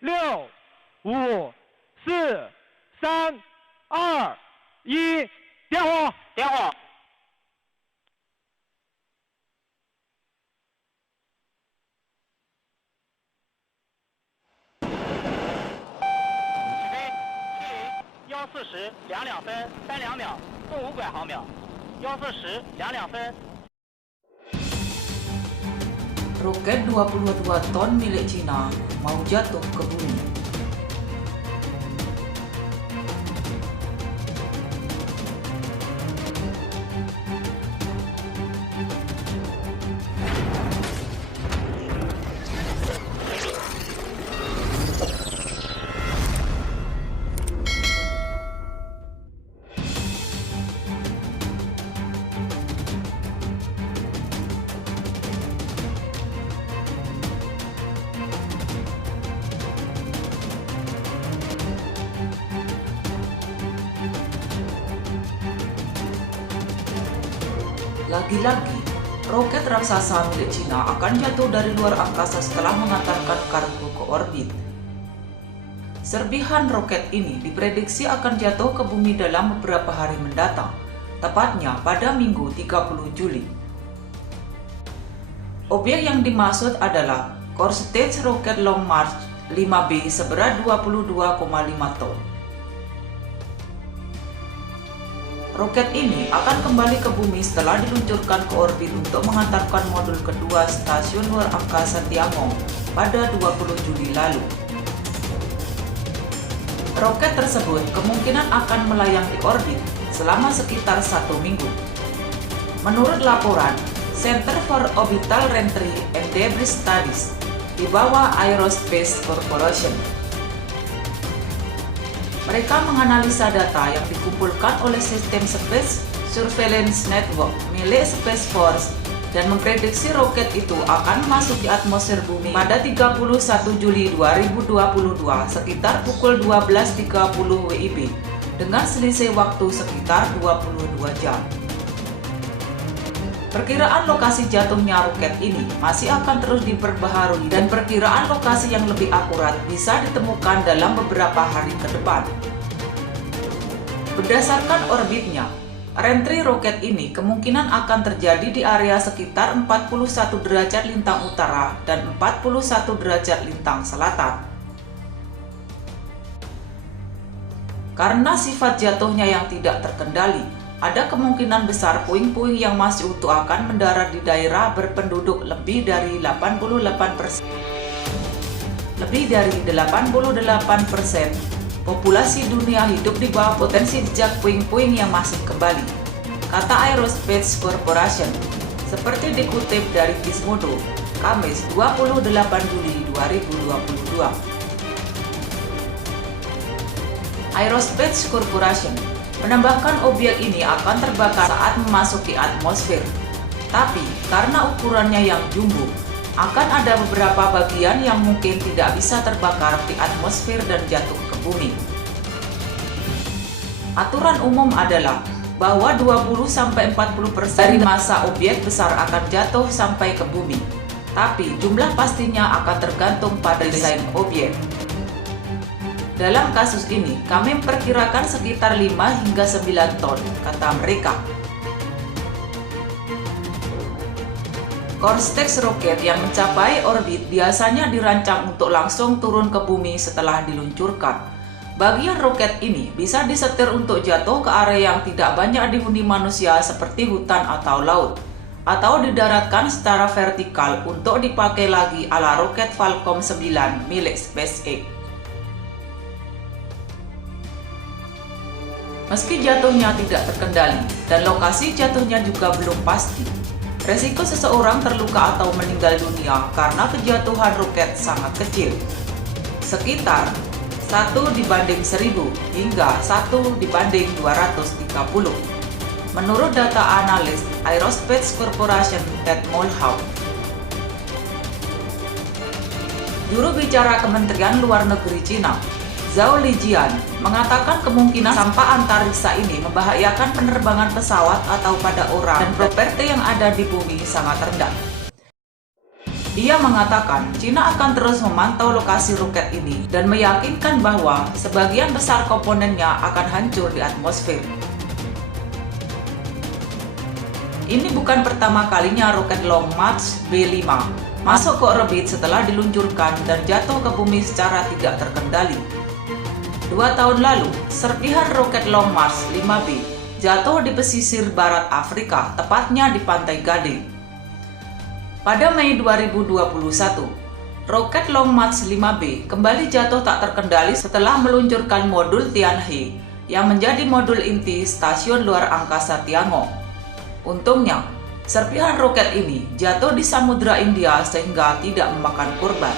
6、5、4、3、2、1，点火！点火！起飞，1402两分32秒，纵500毫秒，140 2两分。Roket 22 ton milik Cina mau jatuh ke bumi. Lagi-lagi, roket raksasa milik Cina akan jatuh dari luar angkasa setelah mengantarkan kargo ke orbit. Serpihan roket ini diprediksi akan jatuh ke bumi dalam beberapa hari mendatang, tepatnya pada Minggu 30 Juli. Objek yang dimaksud adalah Core Stage Rocket Long March 5B seberat 22,5 ton. Roket ini akan kembali ke bumi setelah diluncurkan ke orbit untuk mengantarkan modul kedua Stasiun Luar Angkasa Tiangong pada 20 Juli lalu. Roket tersebut kemungkinan akan melayang di orbit selama sekitar 1 minggu. Menurut laporan Center for Orbital Reentry and Debris Studies di bawah Aerospace Corporation, mereka menganalisa data yang dikumpulkan oleh sistem Space Surveillance Network milik Space Force dan memprediksi roket itu akan masuk di atmosfer bumi pada 31 Juli 2022 sekitar pukul 12.30 WIB dengan selisih waktu sekitar 22 jam. Perkiraan lokasi jatuhnya roket ini masih akan terus diperbaharui dan perkiraan lokasi yang lebih akurat bisa ditemukan dalam beberapa hari ke depan. Berdasarkan orbitnya, reentry roket ini kemungkinan akan terjadi di area sekitar 41 derajat lintang utara dan 41 derajat lintang selatan. Karena sifat jatuhnya yang tidak terkendali, ada kemungkinan besar puing-puing yang masih utuh akan mendarat di daerah berpenduduk lebih dari 88%. Lebih dari 88% populasi dunia hidup di bawah potensi jejak puing-puing yang masih kembali, kata Aerospace Corporation, seperti dikutip dari Gizmodo, Kamis 28 Juli 2022. Aerospace Corporation menambahkan objek ini akan terbakar saat memasuki atmosfer. Tapi karena ukurannya yang jumbo, akan ada beberapa bagian yang mungkin tidak bisa terbakar di atmosfer dan jatuh ke bumi. Aturan umum adalah bahwa 20-40% dari massa objek besar akan jatuh sampai ke bumi. Tapi jumlah pastinya akan tergantung pada desain objek. Dalam kasus ini, kami memperkirakan sekitar 5 hingga 9 ton, kata mereka. Core Stage roket yang mencapai orbit biasanya dirancang untuk langsung turun ke bumi setelah diluncurkan. Bagian roket ini bisa disetir untuk jatuh ke area yang tidak banyak dihuni manusia seperti hutan atau laut, atau didaratkan secara vertikal untuk dipakai lagi ala roket Falcon 9 milik SpaceX. Meski jatuhnya tidak terkendali dan lokasi jatuhnya juga belum pasti, resiko seseorang terluka atau meninggal dunia karena kejatuhan roket sangat kecil, sekitar 1/1000 hingga 1/230, menurut data analis Aerospace Corporation Ted Mulhaupt. Juru bicara Kementerian Luar Negeri Cina, Zhao Lijian, mengatakan kemungkinan sampah antariksa ini membahayakan penerbangan pesawat atau pada orang dan properti yang ada di bumi sangat rendah. Ia mengatakan Cina akan terus memantau lokasi roket ini dan meyakinkan bahwa sebagian besar komponennya akan hancur di atmosfer. Ini bukan pertama kalinya roket Long March B-5 masuk ke orbit setelah diluncurkan dan jatuh ke bumi secara tidak terkendali. 2 tahun lalu, serpihan roket Long March 5B jatuh di pesisir barat Afrika, tepatnya di Pantai Gade. Pada Mei 2021, roket Long March 5B kembali jatuh tak terkendali setelah meluncurkan modul Tianhe yang menjadi modul inti Stasiun Luar Angkasa Tiangong. Untungnya, serpihan roket ini jatuh di Samudra India sehingga tidak memakan korban.